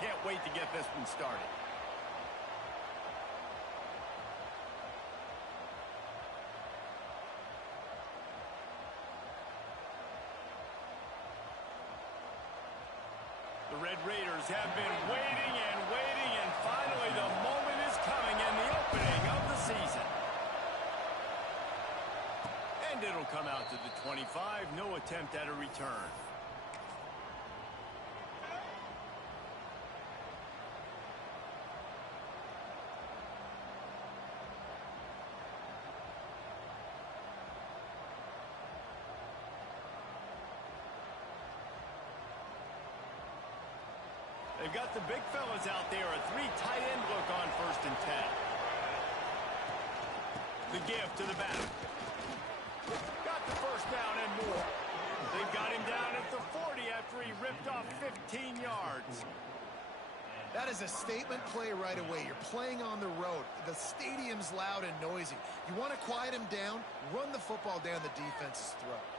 Can't wait to get this one started. The Red Raiders have been waiting and finally the moment is coming in the opening of the season. And it'll come out to the 25, no attempt at a return. They've got the big fellas out there, a three tight end look on 1st and 10. The give to the back. Got the first down and more. They've got him down at the 40 after he ripped off 15 yards. That is a statement play right away. You're playing on the road. The stadium's loud and noisy. You want to quiet him down, run the football down the defense's throat.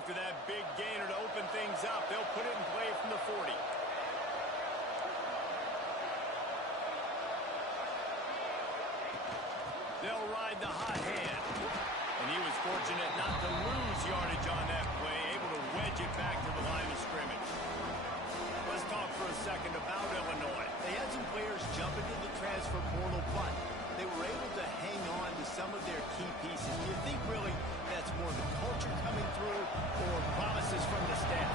After that big gainer to open things up, they'll put it in play from the 40. They'll ride the hot hand. And he was fortunate not to lose yardage on that play, able to wedge it back to the line of scrimmage. Let's talk for a second about Illinois. They had some players jump into the transfer portal, but they were able to hang on to some of their key pieces. Do you think really that's more the culture coming through or promises from the staff?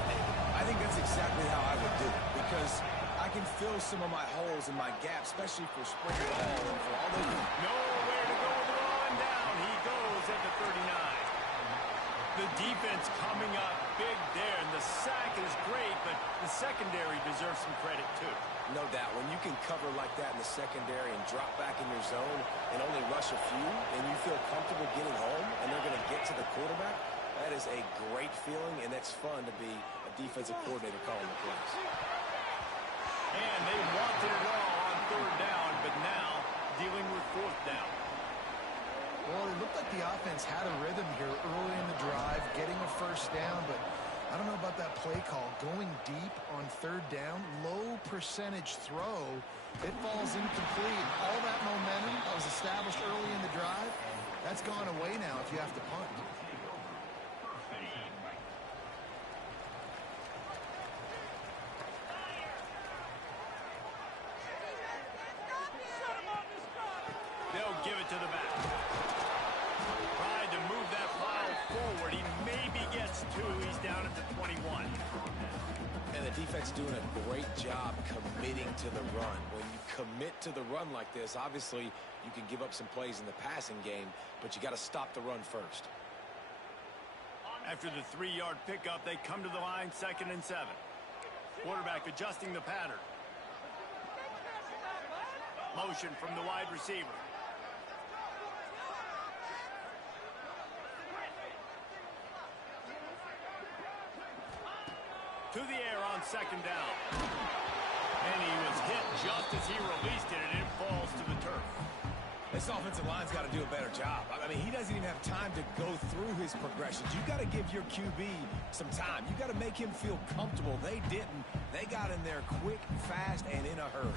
I think that's exactly how I would do it, because I can fill some of my holes and my gaps, especially for spring ball and for all those. Nowhere to go with the ball and down. He goes at the 39. The defense coming up big there, and the sack is great, but the secondary deserves some credit too. No doubt. When you can cover like that in the secondary and drop back in your zone and only rush a few, and you feel comfortable getting home and they're going to get to the quarterback, that is a great feeling, and it's fun to be a defensive coordinator calling the plays. And they wanted it all on third down, but now dealing with fourth down. Well, it looked like the offense had a rhythm here early in the drive, getting a first down, but I don't know about that play call. Going deep on third down, low percentage throw, it falls incomplete. All that momentum that was established early in the drive, that's gone away now if you have to punt. They'll give it to the back. Tried to move that pile forward. He maybe gets two. He's down at the 21. And the defense doing a great job committing to the run. When you commit to the run like this, obviously you can give up some plays in the passing game, but you got to stop the run first. After the 3-yard pickup, they come to the line, 2nd and 7. Quarterback adjusting the pattern. Motion from the wide receiver. To the air on 2nd down. And he was hit just as he released it, and it falls to the turf. This offensive line's got to do a better job. I mean, he doesn't even have time to go through his progressions. You got to give your QB some time. You got to make him feel comfortable. They didn't. They got in there quick, fast, and in a hurry.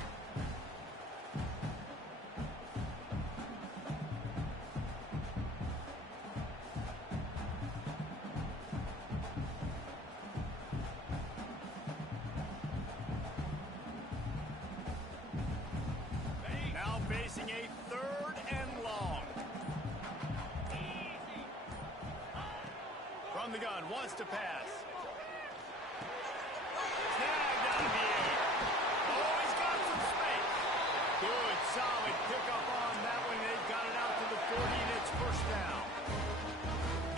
Now facing a 3rd and long. From the gun, wants to pass. Snagged out of the air. Oh, he's got some space. Good, solid pickup on that one. They've got it out to the 40, and it's first down.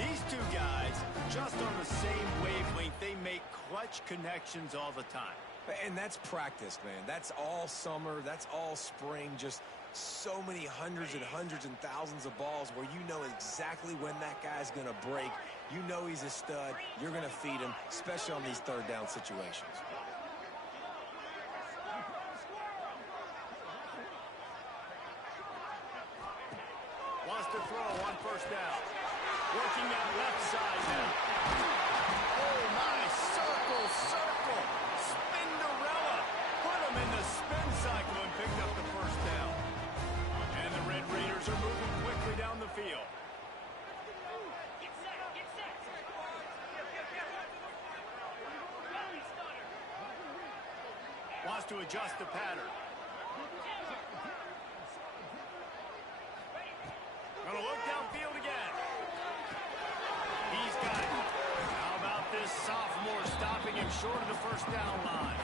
These two guys, just on the same wavelength, they make clutch connections all the time. And that's practice, man. That's all summer. That's all spring. Just so many hundreds and thousands of balls where you know exactly when that guy's going to break. You know he's a stud. You're going to feed him, especially on these 3rd down situations. Wants to throw on 1st down. Working that left side now. Oh, my. Circle, circle. Spinderella. Put him in the spin cycle and picked up the 1st down. And the Red Raiders are moving quickly down the field. Wants to adjust the pattern. Gonna look downfield again. He's got it. How about this sophomore stopping him short of the 1st down line?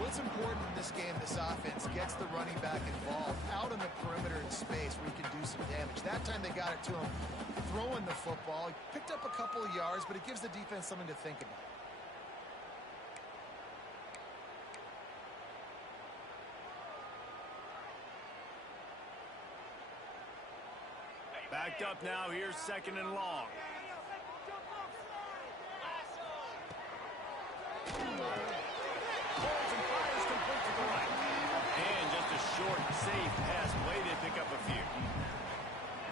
What's important in this game, this offense gets the running back involved out on the perimeter in space where he can do some damage. That time they got it to him throwing the football. He picked up a couple of yards, but it gives the defense something to think about. Backed up now. Here's 2nd and long. Holds and fires complete to the right. And just a short, safe pass play. They pick up a few.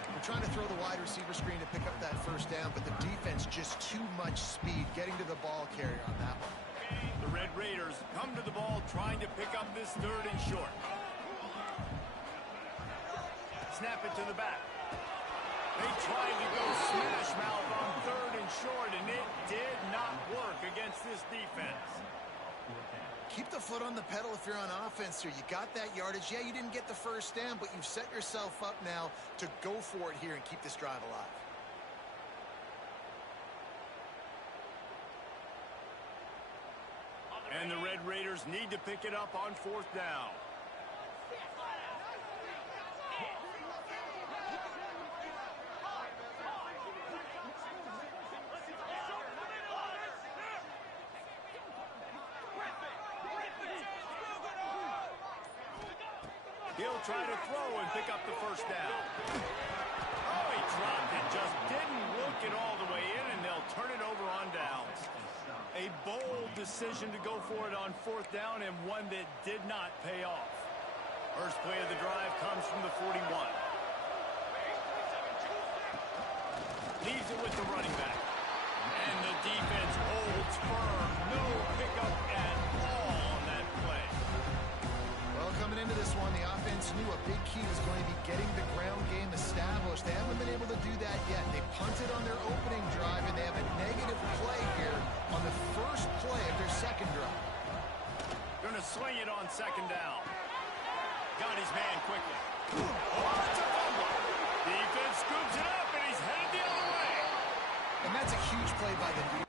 They're trying to throw the wide receiver screen to pick up that 1st down, but the defense just too much speed getting to the ball carrier on that one. The Red Raiders come to the ball trying to pick up this 3rd and short. Snap it to the back. They tried to go smash mouth on 3rd and short, and it did not work against this defense. Keep the foot on the pedal if you're on offense here. You got that yardage. Yeah, you didn't get the first down, but you've set yourself up now to go for it here and keep this drive alive. And the Red Raiders need to pick it up on 4th down. He'll try to throw and pick up the first down. Oh, he dropped it. Just didn't look it all the way in, and they'll turn it over on downs. A bold decision to go for it on 4th down, and one that did not pay off. First play of the drive comes from the 41. Leaves it with the running back. And the defense holds firm. No pickup at all on that play. Well, coming into this one, the offense knew a big key was going to be getting the ground game established. They haven't been able to do that yet. They punted on their opening drive, and they have a negative play here on the first play of their second drive. Going to sling it on 2nd down. Got his man quickly. Oh, it's a fumble. Defense scoops it up, and he's headed the other way. And that's a huge play by the defense.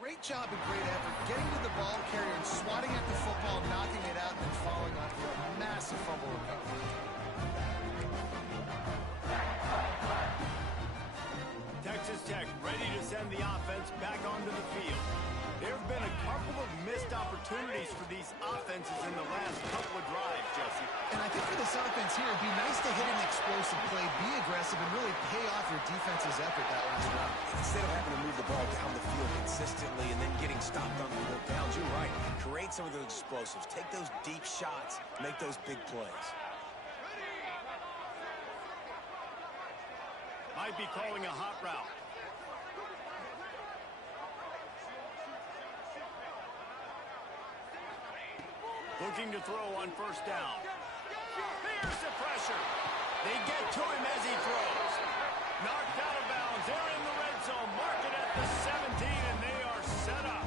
Great job and great effort getting to the ball carrier and swatting at the football, knocking it out, and then following up for a massive fumble recovery. Texas Tech ready to send the offense back onto the field. There have been a couple of missed opportunities for these offenses in the last couple of drives, Jesse. And I think for this offense here, it'd be nice to hit an explosive play, be aggressive, and really pay off your defense's effort that last round. Instead of having to move the ball down the field consistently and then getting stopped on the little downs, you're right. Create some of those explosives. Take those deep shots. Make those big plays. Might be calling a hot route. Looking to throw on 1st down. Here's the pressure. They get to him as he throws. Knocked out of bounds. They're in the red zone. Mark it at the 17, and they are set up.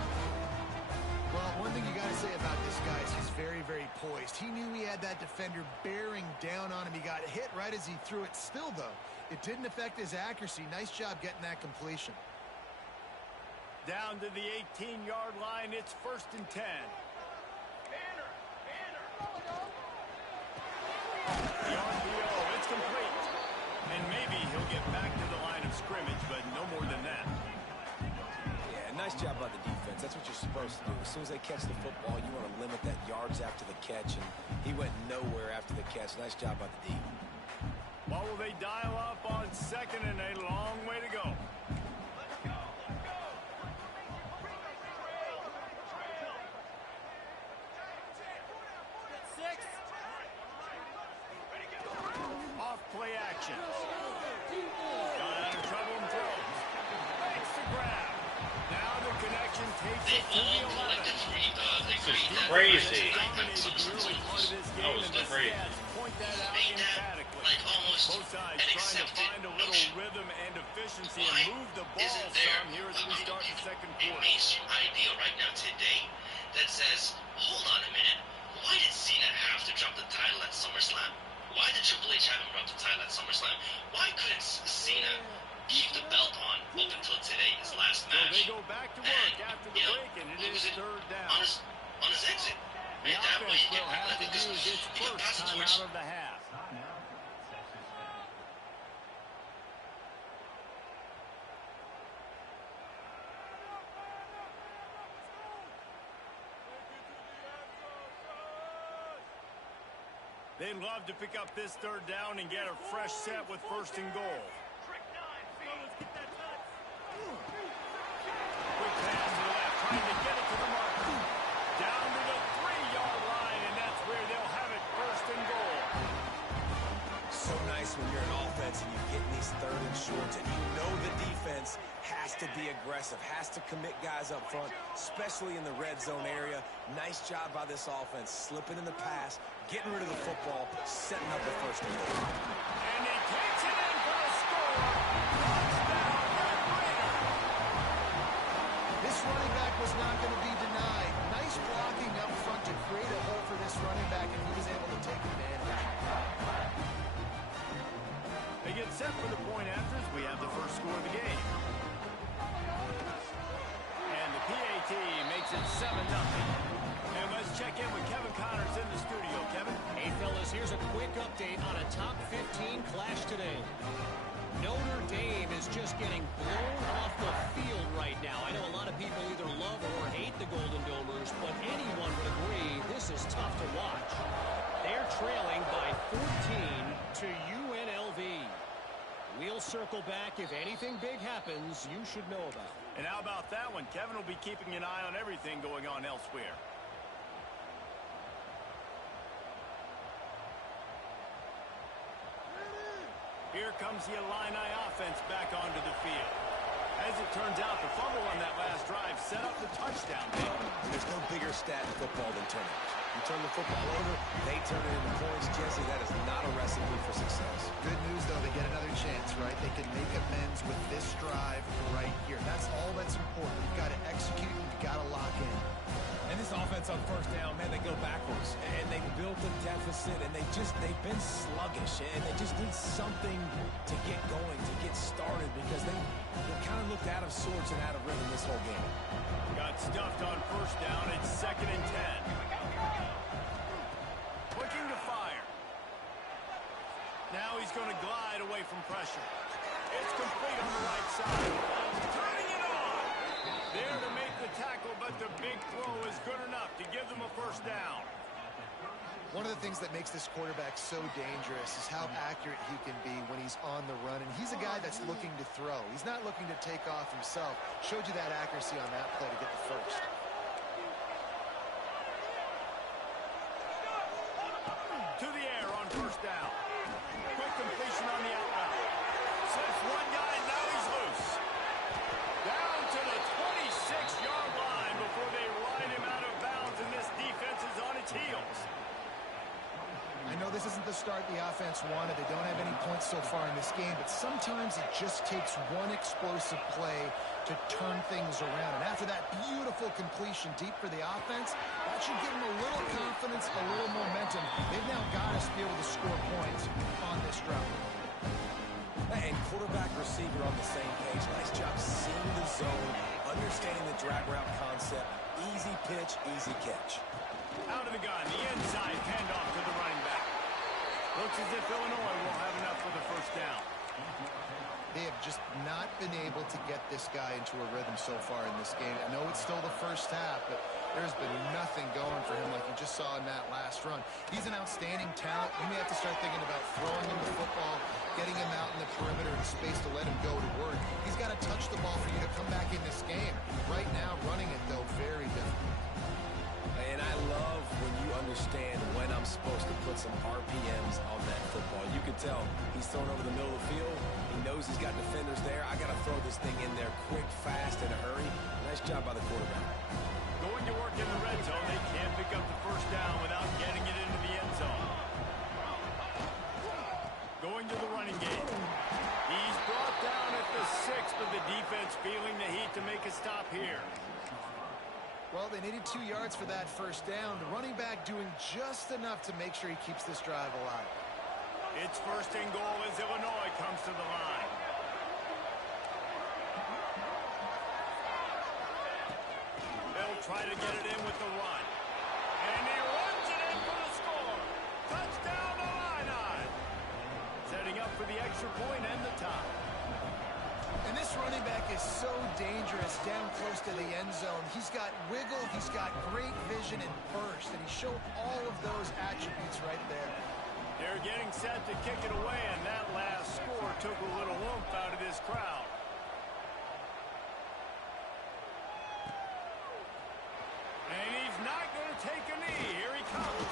Well, one thing you got to say about this guy is he's very, very poised. He knew he had that defender bearing down on him. He got hit right as he threw it. Still, though, it didn't affect his accuracy. Nice job getting that completion. Down to the 18-yard line. It's 1st and 10. The RPO, it's complete. And maybe he'll get back to the line of scrimmage, but no more than that. Yeah, nice job by the defense. That's what you're supposed to do. As soon as they catch the football, you want to limit that yards after the catch, and he went nowhere after the catch. Nice job by the D. What will they dial up on 2nd and a long way to go? Play action. Got out of trouble and throws. Makes the grab. Now the connection takes it to the 11. This is crazy. Dominated the early part of this game, and the stats point that out emphatically. Like almost Both sides trying to find a little rhythm and efficiency and move the ball some here as we start the second quarter. Mainstream idea right now today that says, hold on a minute, why did Cena have to drop the title at SummerSlam? Why did Triple H have him drop the title at SummerSlam? Why couldn't Cena keep the belt on up until today, his last match? So they go back to work after the break, and it is third down. On his exit. The And that way, offense will have to use its first time out of the half. They'd love to pick up this third down and get a fresh set with first and goal. Quick pass to the left, trying to get it to the marker. Down to the 3-yard line, and that's where they'll have it, first and goal. So nice when you're an offense and you get in these third and shorts and you know the defense has to be aggressive, has to commit guys up front, especially in the red zone area. Nice job by this offense, slipping in the pass, getting rid of the football, setting up the first and goal. And he takes it in for the score. Touchdown, Red Raider. This running back was not going to be denied. Nice blocking up front to create a hole for this running back, and he was able to take advantage. They get set for the point afters. We have the first score of the game. And the PAT makes it 7-0. And let's check in with Kevin Connors in the studio. Kevin? Hey, fellas, here's a quick update on a top 15 clash today. Notre Dame is just getting blown off the field right now. I know a lot of people either love or hate the Golden Domers, but anyone would agree this is tough to watch. They're trailing by 14 to UNLV. We'll circle back. If anything big happens, you should know about it. And how about that one? Kevin will be keeping an eye on everything going on elsewhere. Here comes the Illini offense back onto the field. As it turns out, the fumble on that last drive set up the touchdown. There's no bigger stat in football than turnovers. You turn the football over, they turn it into points. Jesse, that is not a recipe for success. Good news, though, they get another chance, right? They can make amends with this drive right here. That's all that's important. You've got to execute, you've got to lock in. And this offense on first down, man, they go backwards. And they built a deficit, and they've been sluggish. And they just need something to get going, to get started, because they kind of looked out of sorts and out of rhythm this whole game. Got stuffed on first down. It's 2nd and 10. Looking to fire. Now he's going to glide away from pressure. It's complete on the right side. Turning it on. There to make the tackle, but the big throw is good enough to give them a first down. One of the things that makes this quarterback so dangerous is how accurate he can be when he's on the run. And he's a guy that's looking to throw. He's not looking to take off himself. Showed you that accuracy on that play to get the first. To the air on first down. Quick completion on the out route. Slips one guy, now he's loose. Down to the 26-yard line before they ride him out of bounds, and this defense is on its heels. I know this isn't the start the offense wanted. They don't have any points so far in this game, but sometimes it just takes one explosive play to turn things around. And after that beautiful completion deep for the offense, that should give them a little confidence, a little momentum. They've now got us to be able to score points on this drive. And quarterback receiver on the same page. Nice job seeing the zone, understanding the drag route concept. Easy pitch, easy catch. Out of the gun, the inside handoff to the running back. Looks as if Illinois will have enough for the first down. They have just not been able to get this guy into a rhythm so far in this game. I know it's still the first half, but there's been nothing going for him like you just saw in that last run. He's an outstanding talent. You may have to start thinking about throwing him the football, getting him out in the perimeter in space to let him go to work. He's got to touch the ball for you to come back in this game. Right now, running it, though, very difficult. And I love when you understand when I'm supposed to put some RPMs on that football. You can tell he's thrown over the middle of the field. He knows he's got defenders there. I got to throw this thing in there quick, fast, in a hurry. Nice job by the quarterback. Going to work in the red zone. They can't pick up the first down without getting it into the end zone. Going into the running game. He's brought down at the 6, but the defense feeling the heat to make a stop here. Well, they needed 2 yards for that first down. The running back doing just enough to make sure he keeps this drive alive. It's first and goal as Illinois comes to the line. They'll try to get it in with the run. And he runs it in for the score. Touchdown Illini. Setting up for the extra point and the tie. And this running back is so dangerous down close to the end zone. He's got wiggle, he's got great vision and burst, and he showed all of those attributes right there. They're getting set to kick it away, and that last score took a little oomph out of this crowd. And he's not going to take a knee. Here he comes.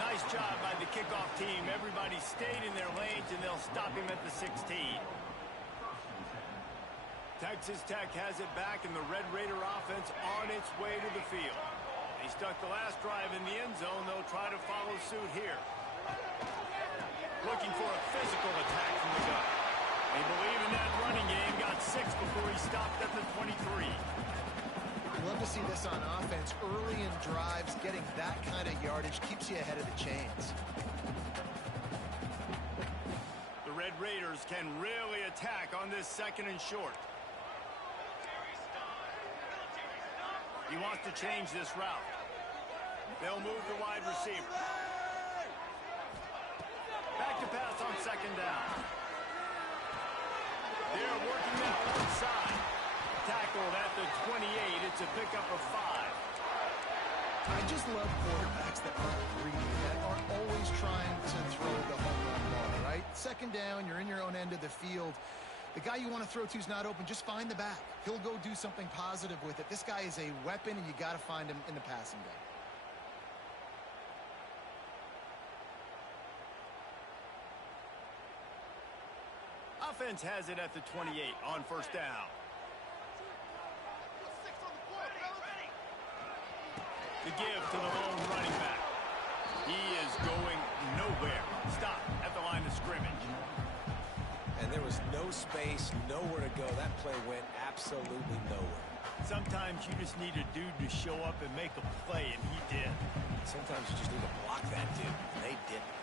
Nice job by the kickoff team. Everybody stayed in their lanes, and they'll stop him at the 16. Texas Tech has it back, and the Red Raider offense on its way to the field. They stuck the last drive in the end zone. They'll try to follow suit here. Looking for a physical attack from the gun. They believe in that running game. Got 6 before he stopped at the 23. Love to see this on offense. Early in drives, getting that kind of yardage keeps you ahead of the chains. The Red Raiders can really attack on this second and short. He wants to change this route. They'll move the wide receiver. Back to pass on second down. They're working that one side. Tackled at the 28. It's a pickup of 5. I just love quarterbacks that aren't greedy, that aren't always trying to throw the home run ball, right? Second down, you're in your own end of the field. The guy you want to throw to is not open. Just find the back. He'll go do something positive with it. This guy is a weapon, and you got to find him in the passing game. Offense has it at the 28 on first down. The give to the lone running back. He is going nowhere. Stop at the line of scrimmage. And there was no space, nowhere to go. That play went absolutely nowhere. Sometimes you just need a dude to show up and make a play, and he did. Sometimes you just need to block that dude, and they didn't.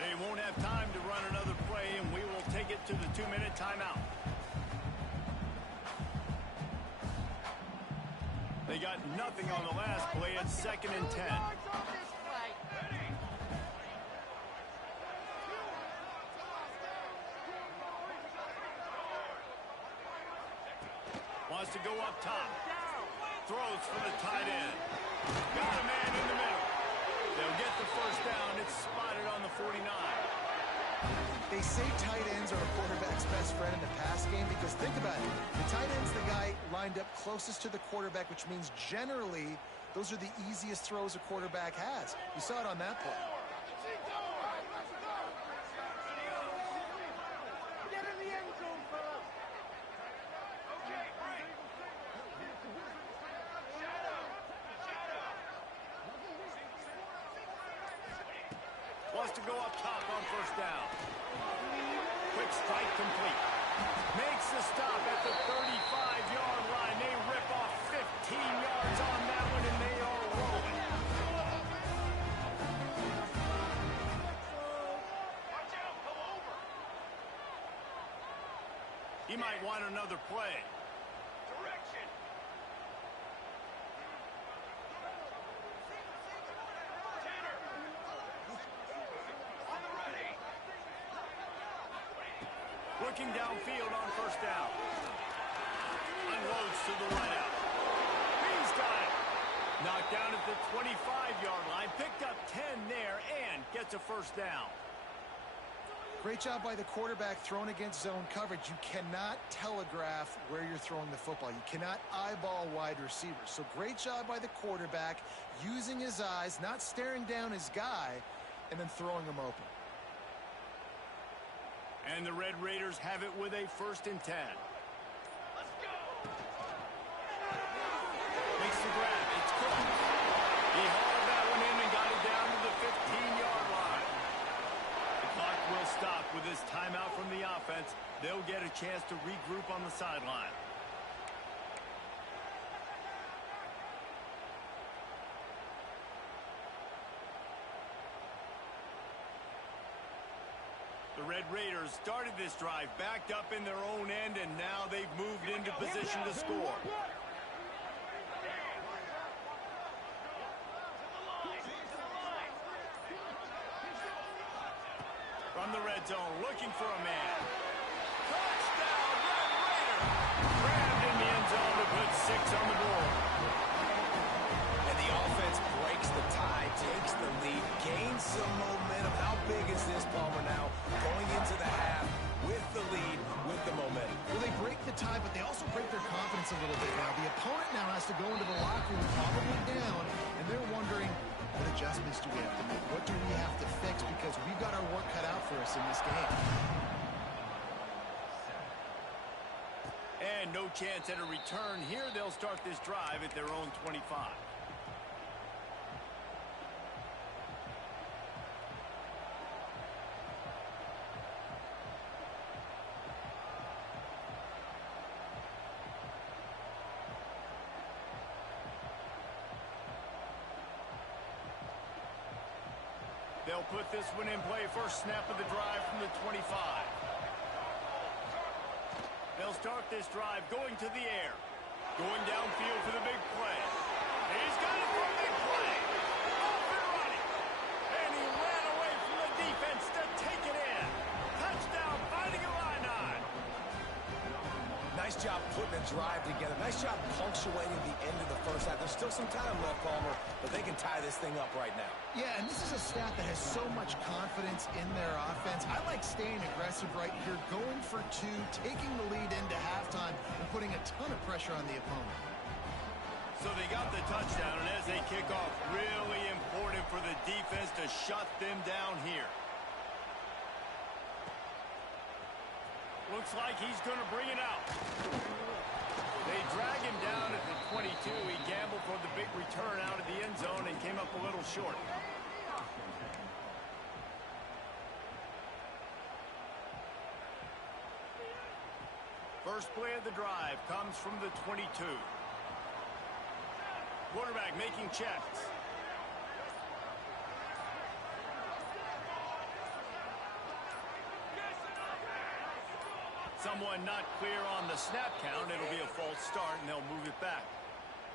They won't have time to run another play, and we will take it to the 2-minute timeout. They got nothing on the last play. It's 2nd and 10. Wants to go up top. Throws for the tight end. Got a man in the middle. They'll get the first down. It's spotted on the 49. They say tight ends are a quarterback's best friend in the pass game because think about it. The tight end's the guy lined up closest to the quarterback, which means generally those are the easiest throws a quarterback has. You saw it on that play. Wants to go up top on first down. Quick strike complete. Makes the stop at the 35-yard line. They rip off 15 yards on that one, and they are rolling. Watch out, go over. He might want another play. Direction. Looking downfield on first down. Unloads to the right out. He's got it. Knocked down at the 25-yard line. Picked up 10 there and gets a first down. Great job by the quarterback thrown against zone coverage. You cannot telegraph where you're throwing the football. You cannot eyeball wide receivers. So great job by the quarterback using his eyes, not staring down his guy, and then throwing him open. And the Red Raiders have it with a 1st and 10. Let's go. Makes the grab. It's Cook. He hauled that one in and got it down to the 15-yard line. The clock will stop with this timeout from the offense, they'll get a chance to regroup on the sideline. The Red Raiders started this drive backed up in their own end, and now they've moved into position to score. From the red zone, looking for a man. Touchdown, Red Raider! Grabbed in the end zone to put 6 on the board. And the offense breaks the tie, takes the lead, gains some momentum. How big is this, Palmer, now? Going into the half with the lead, with the momentum. Well, they break the tie, but they also break their confidence a little bit now. The opponent now has to go into the locker room probably down, and they're wondering, what adjustments do we have to make? What do we have to fix? Because we've got our work cut out for us in this game. And no chance at a return here. They'll start this drive at their own 25. They'll put this one in play. First snap of the drive from the 25. They'll start this drive going to the air. Going downfield for the big play. He's got it for a big play. Off and running. And he ran away from the defense to take it in. Touchdown, finding a line on. Nice job putting a drive together. Nice job punctuating the end of the first half. There's still some time left, Palmer, but they can tie this thing up right now. Yeah, and this is a staff that has so much confidence in their offense. I like staying aggressive right here, going for 2, taking the lead into halftime, and putting a ton of pressure on the opponent. So they got the touchdown, and as they kick off, really important for the defense to shut them down here. Looks like he's going to bring it out. They drag him down at the 22. He gambled for the big return out of the end zone and came up a little short. First play of the drive comes from the 22. Quarterback making checks. Someone not clear on the snap count. It'll be a false start, and they'll move it back.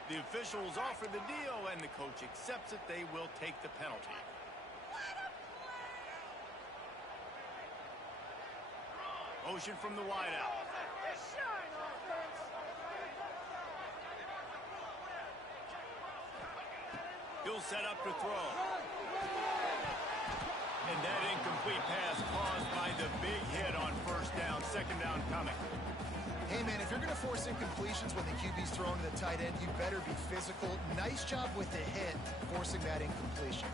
The officials offer the deal, and the coach accepts it. They will take the penalty. Motion from the wideout. He'll set up to throw. And that incomplete pass caused by the big hit on first down. Second down coming. Hey, man, if you're going to force incompletions when the QB's throwing to the tight end, you better be physical. Nice job with the hit, forcing that incompletion.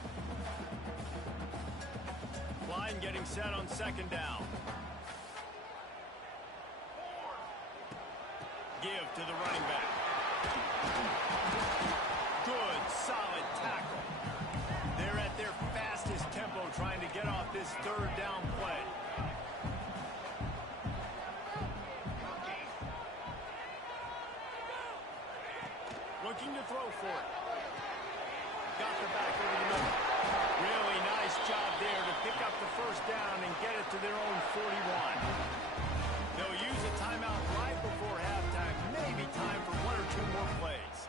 Line getting set on second down. Give to the running back. Good, solid tackle. They're at their fastest tempo trying to get off this third down play. Looking to throw for it. Got the back over the middle. Really nice job there to pick up the first down and get it to their own 41. They'll use a timeout right before halftime. Maybe time for 1 or 2 more plays.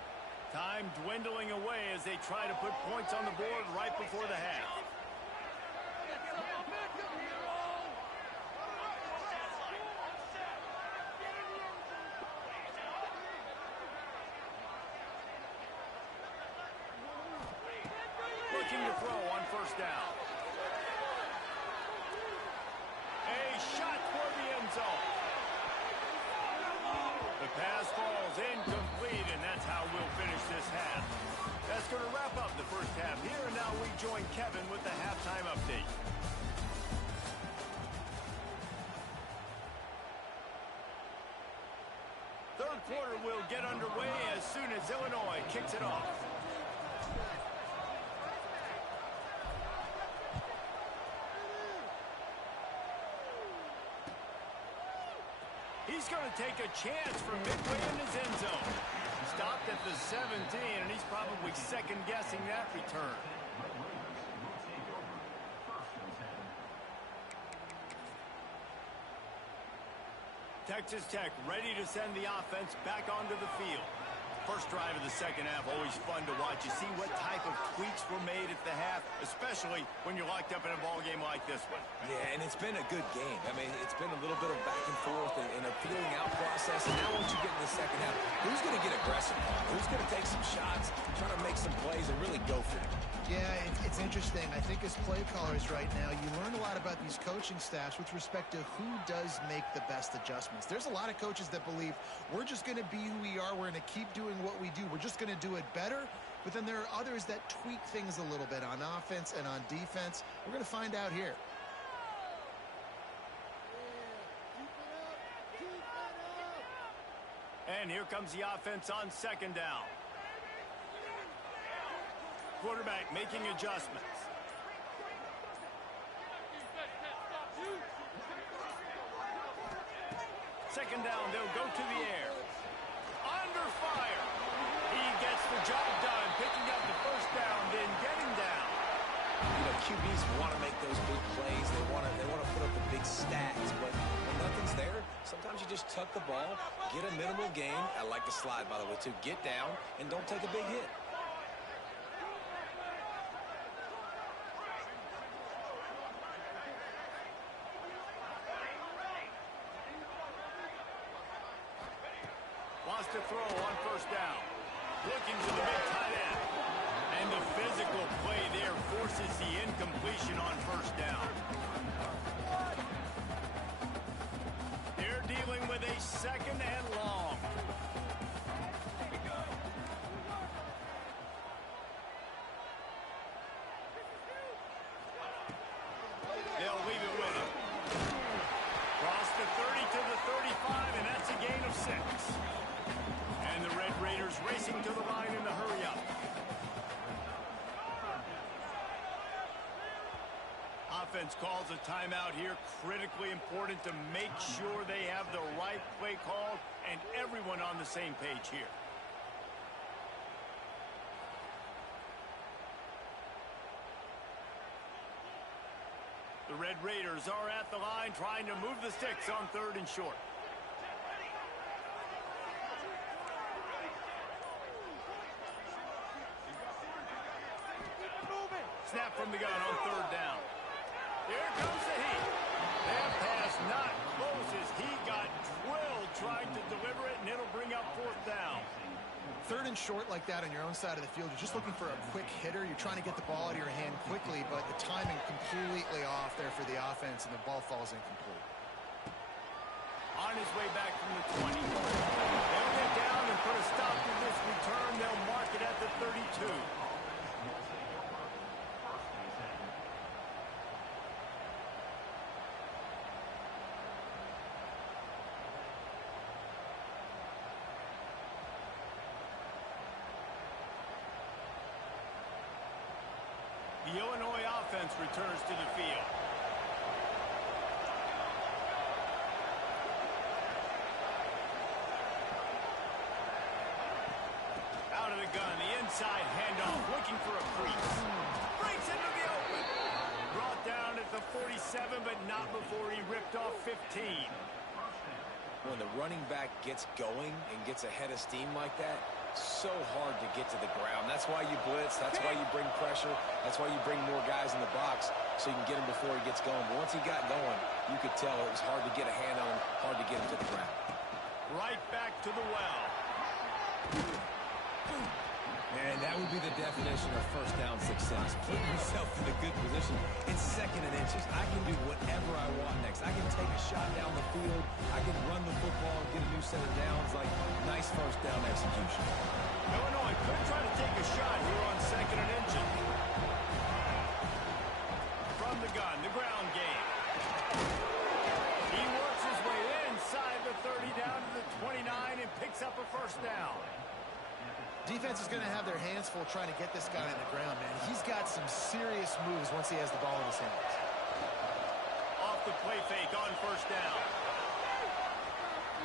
Time dwindling away as they try to put points on the board right before the half. Looking to throw on first down. A shot toward the end zone. The pass falls incomplete, and that's how we'll finish this half. That's going to wrap up the first half here, and now we join Kevin with the halftime update. Third quarter will get underway as soon as Illinois kicks it off. He's going to take a chance from midway in his end zone. Stopped at the 17, and he's probably second-guessing that return. Texas Tech ready to send the offense back onto the field. First drive of the second half, always fun to watch. You see what type of tweaks were made at the half, especially when you're locked up in a ball game like this one. Yeah, and it's been a good game. I mean, it's been a little bit of back and forth and a feeling out process. And now once you get in the second half, who's going to get aggressive? Who's going to take some shots, try to make some plays, and really go for it? Yeah, it's interesting. I think as play callers right now, you learn a lot about these coaching staffs with respect to who does make the best adjustments. There's a lot of coaches that believe we're just going to be who we are. We're going to keep doing what we do. We're just going to do it better. But then there are others that tweak things a little bit on offense and on defense. We're going to find out here. And here comes the offense on second down. Quarterback making adjustments. Second down, they'll go to the air. Under fire. He gets the job done, picking up the first down, then getting down. You know, QBs want to make those big plays. They want to put up the big stats, but when nothing's there, sometimes you just tuck the ball, get a minimal gain. I like the slide, by the way, too. Get down and don't take a big hit. Wants to throw on first down. Looking to the big tight end. And the physical play there forces the incompletion on first down. They're dealing with a second and long. They'll leave it with him. Cross the 30 to the 35, and that's a gain of 6. And the Red Raiders racing to the line in the hurry-up. Offense calls a timeout here. Critically important to make sure they have the right play call and everyone on the same page here. The Red Raiders are at the line trying to move the sticks on 3rd and short. Snap from the gun on 3rd down. Here comes the heat. That pass not close as he got drilled trying to deliver it, and it'll bring up 4th down. 3rd and short like that on your own side of the field, you're just looking for a quick hitter. You're trying to get the ball out of your hand quickly, but the timing completely off there for the offense, and the ball falls incomplete. On his way back from the 20. They'll get down and put a stop to this return. They'll mark it at the 32. The Illinois offense returns to the field. Out of the gun, the inside handoff, looking for a crease. Breaks into the open. Brought down at the 47, but not before he ripped off 15. When the running back gets going and gets ahead of steam like that, so hard to get to the ground. That's why you blitz. That's why you bring pressure. That's why you bring more guys in the box so you can get him before he gets going. But once he got going, you could tell it was hard to get a hand on him, hard to get him to the ground. Right back to the well. And that would be the definition of first down success. Putting yourself in a good position. It's 2nd and inches. I can do whatever I want next. I can take a shot down the field. I can run the football and get a new set of downs. Like, nice first down execution. Illinois could try to take a shot here on 2nd and inches. From the gun, the ground game. He works his way inside the 30 down to the 29 and picks up a first down. Defense is going to have their hands full trying to get this guy on the ground, man. He's got some serious moves once he has the ball in his hands. Off the play fake on first down.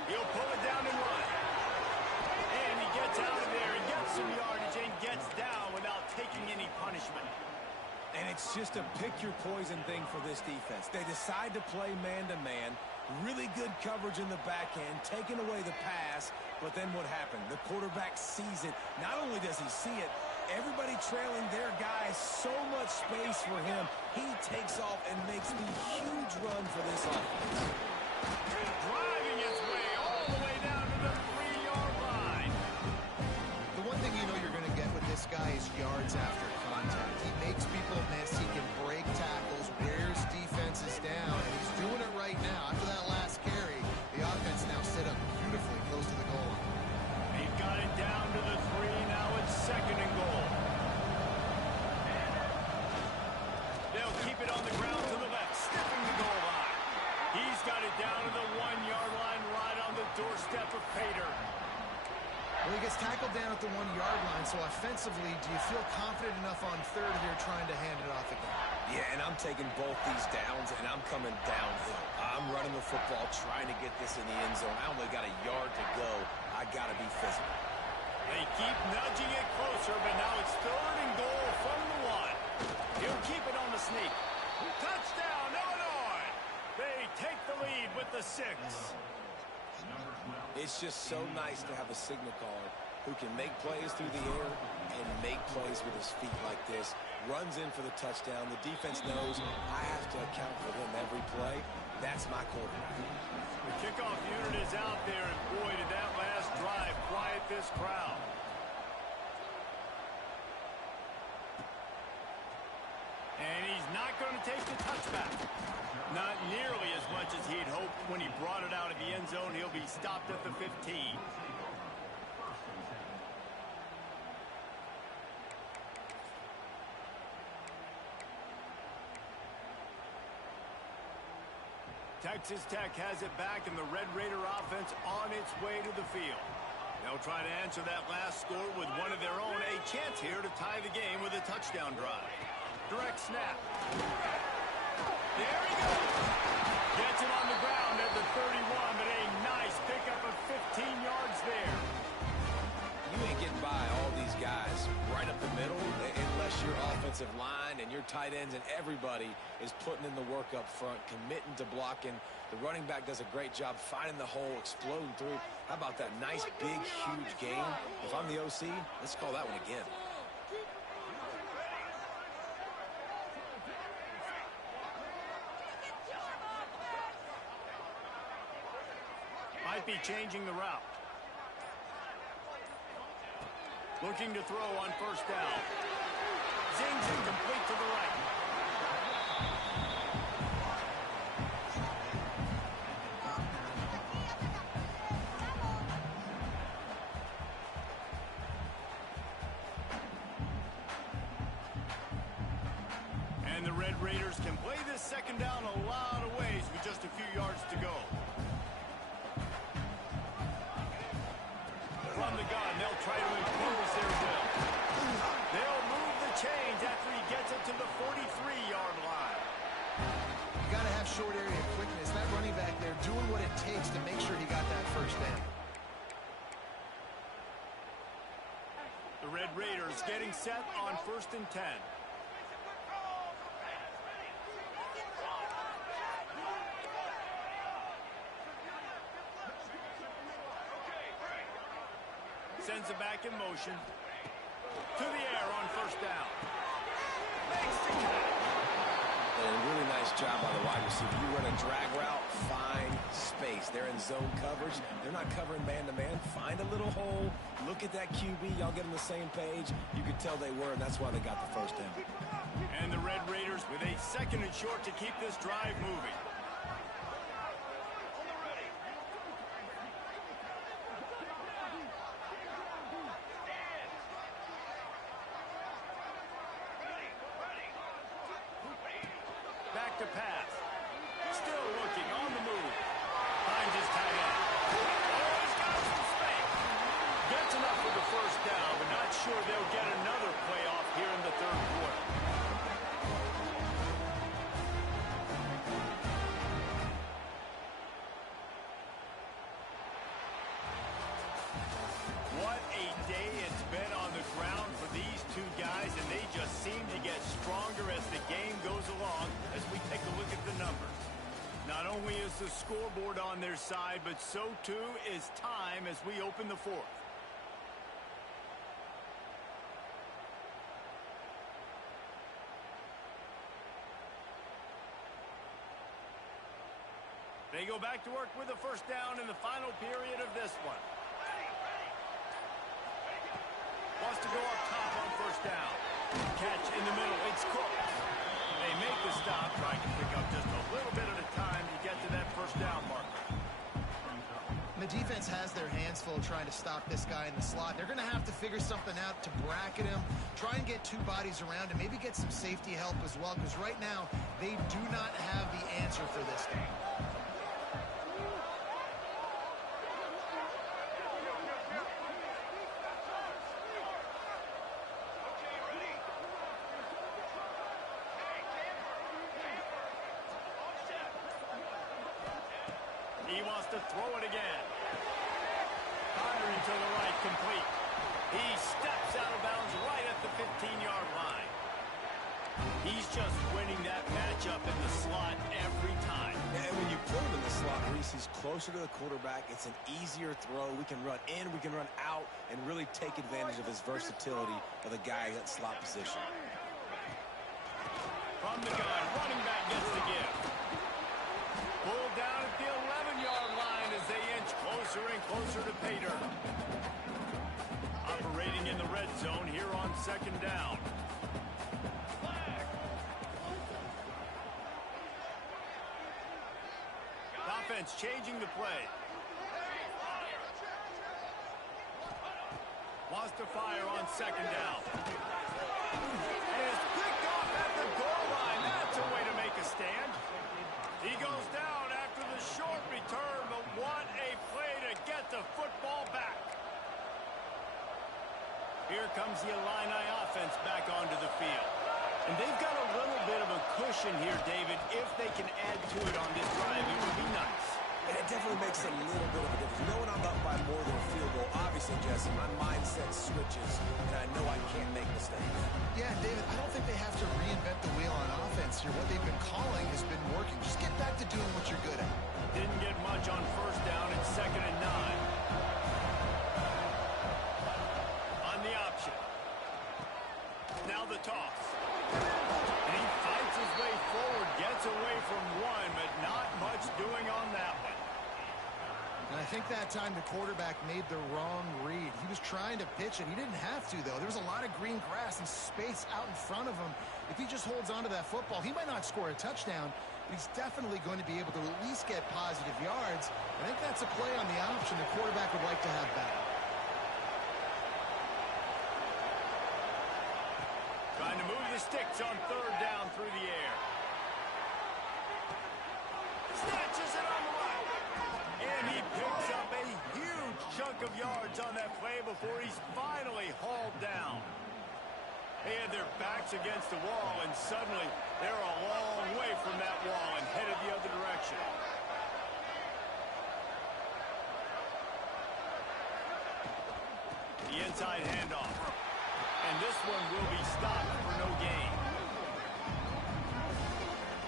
He'll pull it down and run. And he gets out of there and gets some yardage and gets down without taking any punishment. And it's just a pick-your-poison thing for this defense. They decide to play man-to-man, really good coverage in the back end, taking away the pass, but then what happened? The quarterback sees it. Not only does he see it, everybody trailing their guys, so much space for him. He takes off and makes the huge run for this offense. Driving his way all the way down to the 3-yard line. The one thing you know you're going to get with this guy is yards after contact. He makes people miss. He can break tackles, wears defenses down, and he's doing it right now. After that last carry, the offense now set up beautifully close to the goal line. He got it down to the 3. Now it's 2nd and goal. They'll keep it on the ground to the left, stepping the goal line. He's got it down to the 1-yard line, right on the doorstep of Pater. Well, he gets tackled down at the 1-yard line, so offensively, do you feel confident enough on 3rd here trying to hand it off again? Yeah, and I'm taking both these downs, and I'm coming downhill. I'm running the football, trying to get this in the end zone. I only got a yard to go. I got to be physical. They keep nudging it closer, but now it's 3rd and goal from the 1. He'll keep it on the sneak. Touchdown, Illinois! They take the lead with the 6. It's just so nice to have a signal caller who can make plays through the air and make plays with his feet like this. Runs in for the touchdown. The defense knows I have to account for him every play. That's my quarterback. The kickoff unit is out there, and boy, did that last drive quiet this crowd. And he's not going to take the touchback. Not nearly as much as he'd hoped when he brought it out of the end zone. He'll be stopped at the 15. Texas Tech has it back, and the Red Raider offense on its way to the field. They'll try to answer that last score with one of their own. A chance here to tie the game with a touchdown drive. Direct snap. There he goes. Gets it on the ground at the 31, but a nice pickup of 15 yards there. You ain't getting by all these guys right up the middle unless your offensive line and your tight ends and everybody is putting in the work up front, committing to blocking. The running back does a great job finding the hole, exploding through. How about that nice, big, huge game? If I'm the OC, let's call that one again. Might be changing the route. Looking to throw on 1st down. Zings it complete to the right. And the Red Raiders can play this 2nd down a lot of ways with just a few yards to go. From the gun, they'll try to impose their will. They'll move the chains after he gets it to the 43-yard line. You got to have short area quickness. That running back there doing what it takes to make sure he got that 1st down. The Red Raiders getting set on 1st and 10. Sends it back in motion. To the air on 1st down. Makes the catch. And a really nice job by the wide receiver. You run a drag route, find space. They're in zone coverage. They're not covering man-to-man. Find a little hole. Look at that QB. Y'all get on the same page. You could tell they were, and that's why they got the 1st down. And the Red Raiders with a 2nd and short to keep this drive moving. Back to pass. Still looking on the move. Finds his tight end. Oh, he's got some space. Gets enough for the 1st down, but not sure they'll get another playoff here in the 3rd quarter. been on the ground for these two guys, and they just seem to get stronger as the game goes along as we take a look at the numbers. Not only is the scoreboard on their side, but so too is time as we open the fourth. They go back to work with a first down in the final period of this one. Wants to go up top on first down. Catch in the middle. It's Cook. They make the stop, trying to pick up just a little bit at a time to get to that first down marker. The defense has their hands full trying to stop this guy in the slot. They're going to have to figure something out to bracket him, try and get two bodies around him, maybe get some safety help as well, because right now they do not have the answer for this game. He wants to throw it again. Firing to the right, complete. He steps out of bounds right at the 15-yard line. He's just winning that matchup in the slot every time. And when you put him in the slot, Reese, he's closer to the quarterback. It's an easier throw. We can run in, we can run out, and really take advantage of his versatility of the guy at slot position. From the gun, running back gets the gift. Pulled down at the 11-yard line as they inch closer and closer to pay dirt. Operating in the red zone here on second down. Offense changing the play. Wants to fire on second down. And it's picked off at the goal line. That's a way to make a stand. He goes down after the short return, but what a play to get the football back. Here comes the Illini offense back onto the field. And they've got a little bit of a cushion here, David. If they can add to it on this drive, it would be nice. And it definitely makes a little bit of a difference. You know when I'm up by more than a field goal, obviously, Jesse, my mindset switches, and I know I can't make mistakes. Yeah, David, I don't think they have to reinvent the wheel on offense here. What they've been calling has been working. Just get back to doing what you're good at. Didn't get much on first down. It's 2nd and 9. On the option. Now the toss. And he fights his way forward, gets away from one, but not much doing on that one. And I think that time the quarterback made the wrong read. He was trying to pitch it. He didn't have to, though. There was a lot of green grass and space out in front of him. If he just holds on to that football, he might not score a touchdown, but he's definitely going to be able to at least get positive yards. I think that's a play on the option the quarterback would like to have back. Trying to move the sticks on third down through the air. Snatches it on the right. And he picks up a huge chunk of yards on that play before he's finally hauled down. They had their backs against the wall, and suddenly they're a long way from that wall and headed the other direction. The inside handoff. And this one will be stopped for no gain.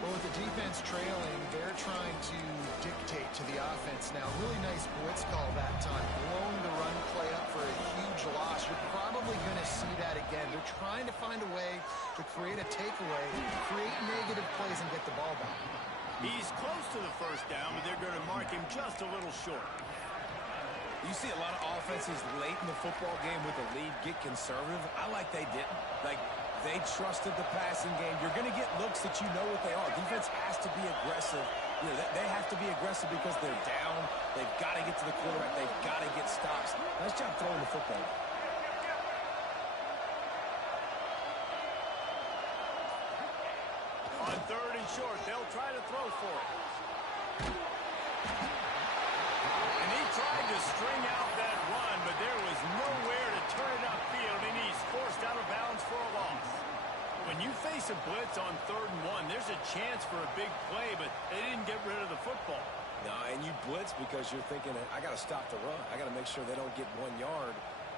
Well, with the defense trailing, they're trying to dictate to the offense now. Really nice blitz call that time. Blowing the run play up for a huge loss. You're probably going to see that again. They're trying to find a way to create a takeaway, create negative plays, and get the ball back. He's close to the first down, but they're going to mark him just a little short. You see a lot of offenses late in the football game with a lead get conservative. I like they didn't. Like, they trusted the passing game. You're going to get looks that you know what they are. Defense has to be aggressive. You know, they have to be aggressive because they're down. They've got to get to the quarterback. They've got to get stops. Nice job throwing the football. On third and short, they'll try to throw for it. And he tried to string out that run, but there was nowhere to turn it upfield, and he's forced out of bounds for a loss. When you face a blitz on 3rd and 1, there's a chance for a big play, but they didn't get rid of the football. No, and you blitz because you're thinking, I got to stop the run. I got to make sure they don't get 1 yard.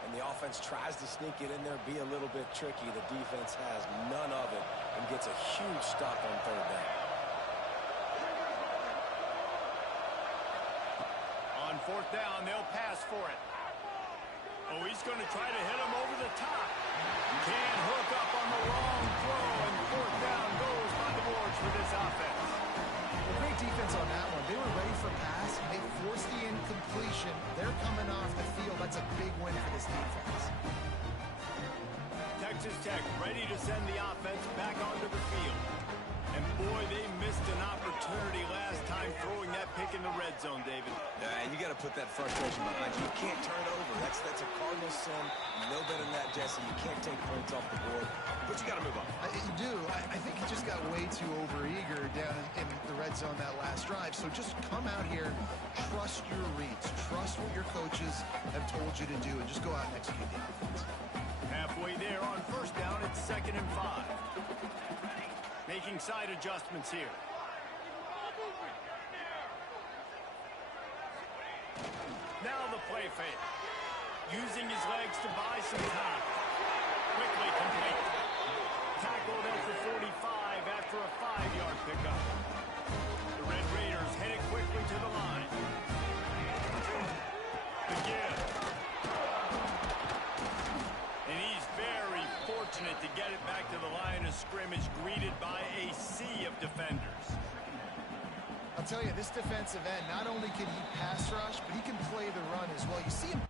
and the offense tries to sneak it in there, be a little bit tricky. The defense has none of it and gets a huge stop on third down. On fourth down, they'll pass for it. Oh, he's going to try to hit him over the top. Can't hook up on the wrong throw, and fourth down goes by the boards for this offense. Well, great defense on that one. They were ready for pass. They forced the incompletion. They're coming off the field. That's a big win for this defense. Texas Tech ready to send the offense back onto the field. And boy, they missed an opportunity last time throwing that pick in the red zone, David. And you got to put that frustration behind you. You can't turn it over. That's a Cardinal sin. You know better than that, Jesse. You can't take points off the board, but you got to move on. You do. I think he just got way too overeager down in the red zone that last drive. So just come out here, trust your reads, trust what your coaches have told you to do, and just go out and execute the offense. Halfway there on first down, it's 2nd and 5. Making side adjustments here. Now the play fake. Using his legs to buy some time. Quickly complete. Tackled at the 45 after a 5-yard pickup. The Red Raiders headed quickly to the line. The give. And he's very fortunate to get it back to the line of scrimmage, greeted by a sea of defenders. I'll tell you, this defensive end, not only can he pass rush, but he can play the run as well. You see him.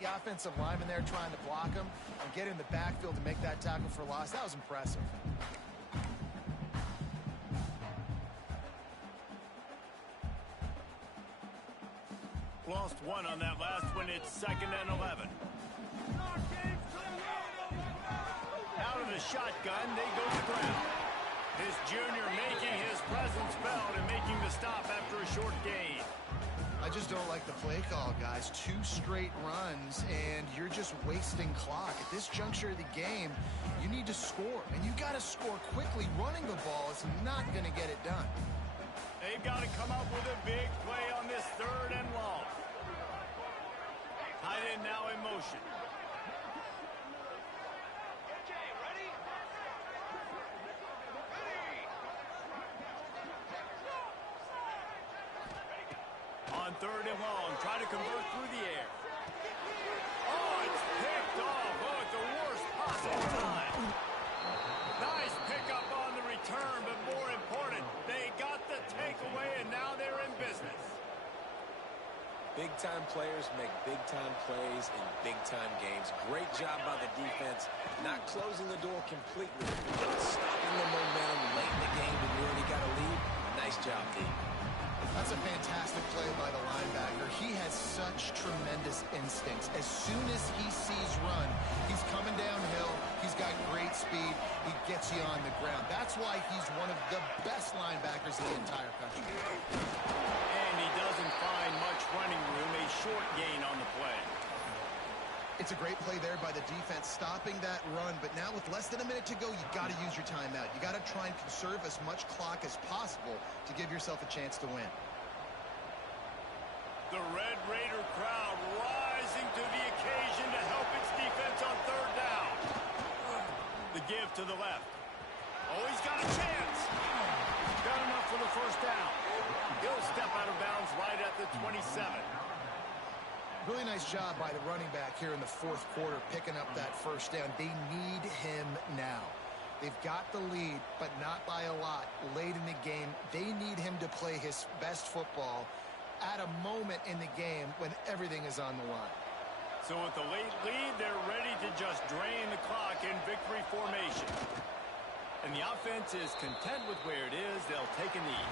The offensive lineman there trying to block him and get in the backfield to make that tackle for loss. That was impressive. Lost one on that last one. It's 2nd and 11. Out of the shotgun, they go to the ground. This junior making his presence felt and making the stop after a short gain. I just don't like the play call, guys. 2 straight runs, and you're just wasting clock. At this juncture of the game, you need to score, and you got to score quickly. Running the ball is not going to get it done. They've got to come up with a big play on this 3rd and long. Tight end now in motion. On 3rd and long, try to convert through the air. Oh, it's picked off. Oh, at the worst possible time. Nice pickup on the return, but more important, they got the takeaway, and now they're in business. Big-time players make big-time plays in big-time games. Great job by the defense, not closing the door completely, but stopping the momentum late in the game when you already got a lead. Nice job, D. That's a fantastic play by the linebacker. He has such tremendous instincts. As soon as he sees run, he's coming downhill. He's got great speed. He gets you on the ground. That's why he's one of the best linebackers in the entire country. And he doesn't find much running room. A short gain on the play. It's a great play there by the defense, stopping that run. But now with less than a minute to go, you got to use your timeout. You got to try and conserve as much clock as possible to give yourself a chance to win. The Red Raider crowd rising to the occasion to help its defense on 3rd down. The give to the left. Oh, he's got a chance. Got enough for the 1st down. He'll step out of bounds right at the 27. Really nice job by the running back here in the fourth quarter, picking up that first down. They need him now. They've got the lead, but not by a lot. Late in the game, they need him to play his best football at a moment in the game when everything is on the line. So with the late lead, they're ready to just drain the clock in victory formation. And the offense is content with where it is. They'll take a knee.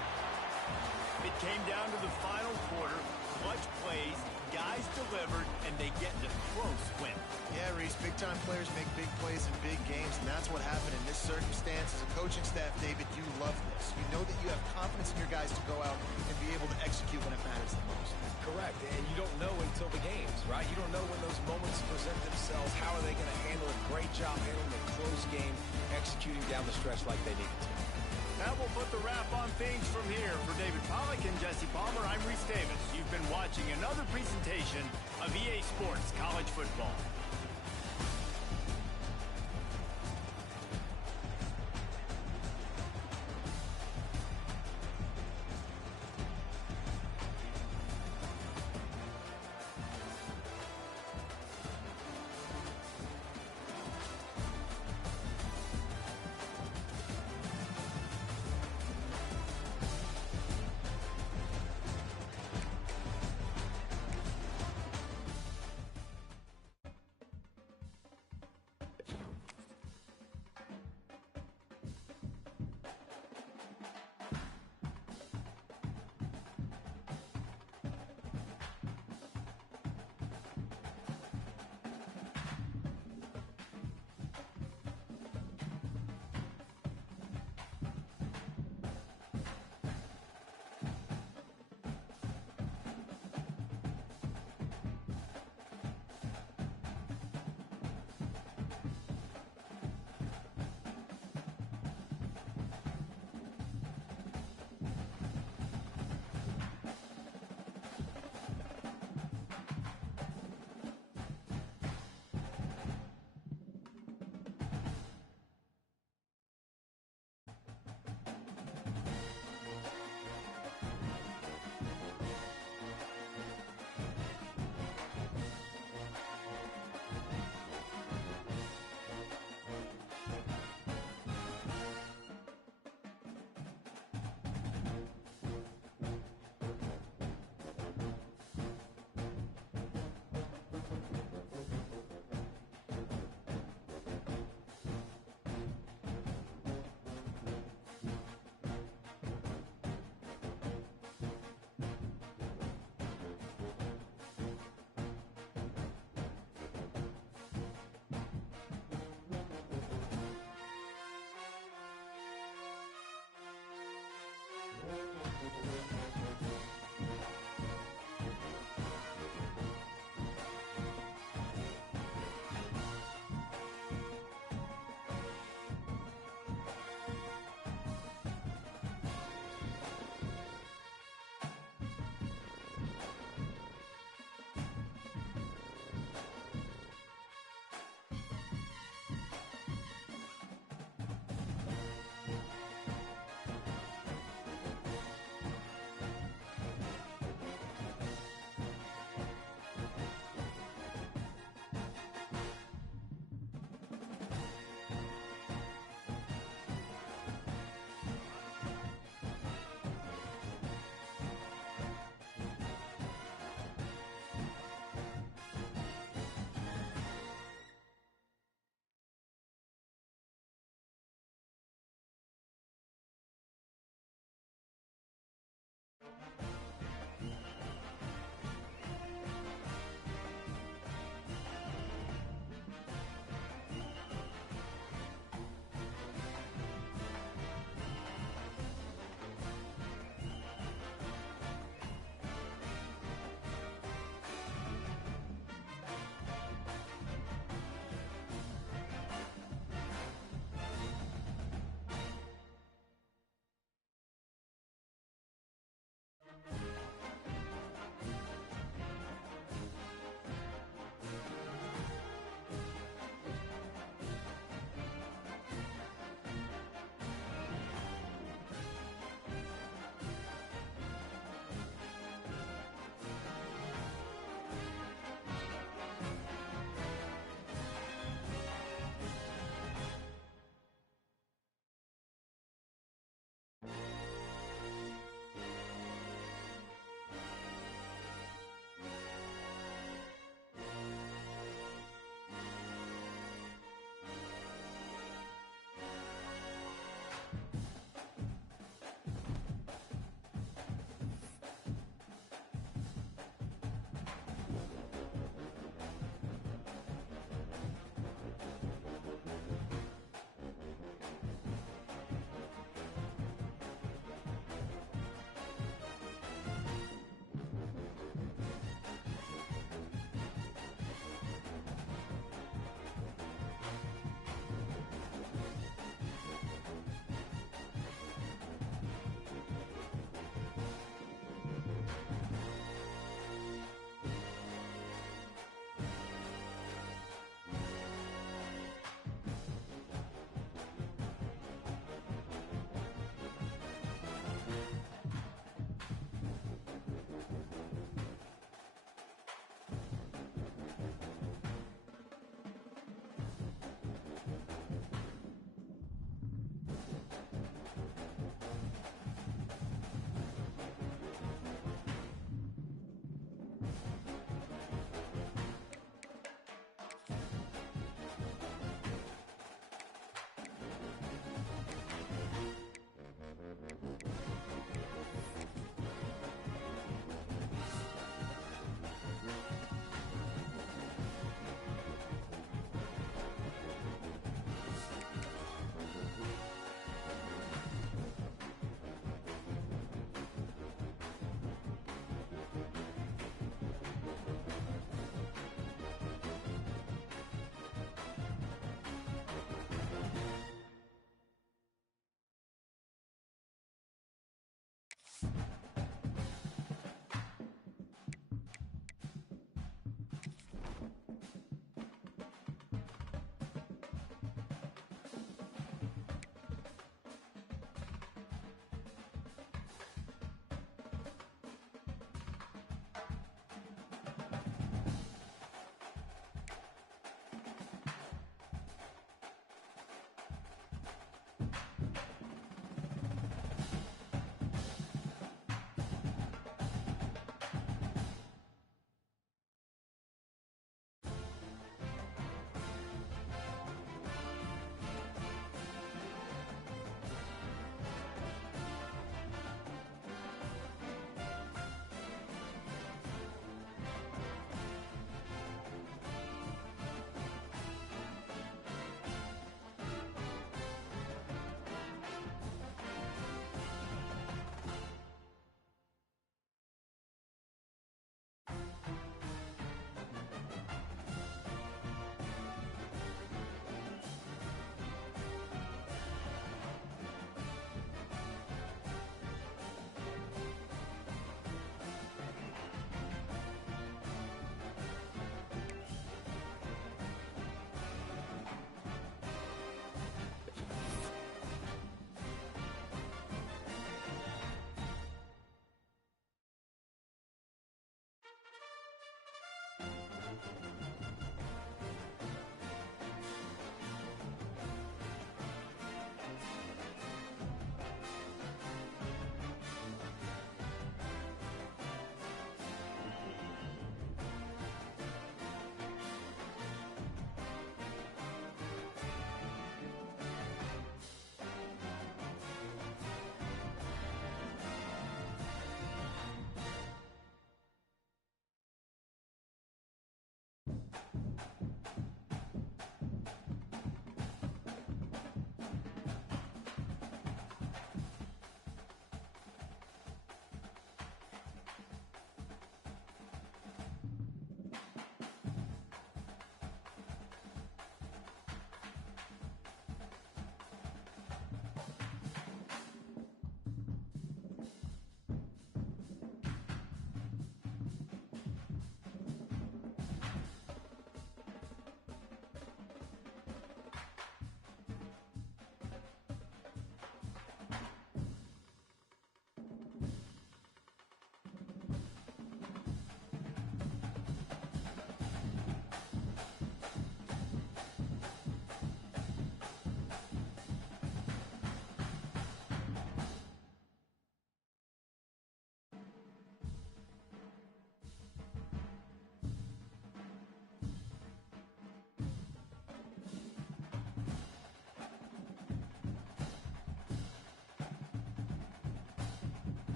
It came down to the final quarter. Clutch plays, guys delivered, and they get the close win. Yeah, Reese, big-time players make big plays in big games, and that's what happened in this circumstance. As a coaching staff, David, you love this. You know that you have confidence in your guys to go out and be able to execute when it matters the most. Correct, and you don't know until the games, right? You don't know when those moments present themselves. How are they going to handle it? Great job handling a close game, executing down the stretch like they needed to. That will put the wrap on things from here. For David Pollack and Jesse Palmer, I'm Reese Davis. You've been watching another presentation of EA Sports College Football.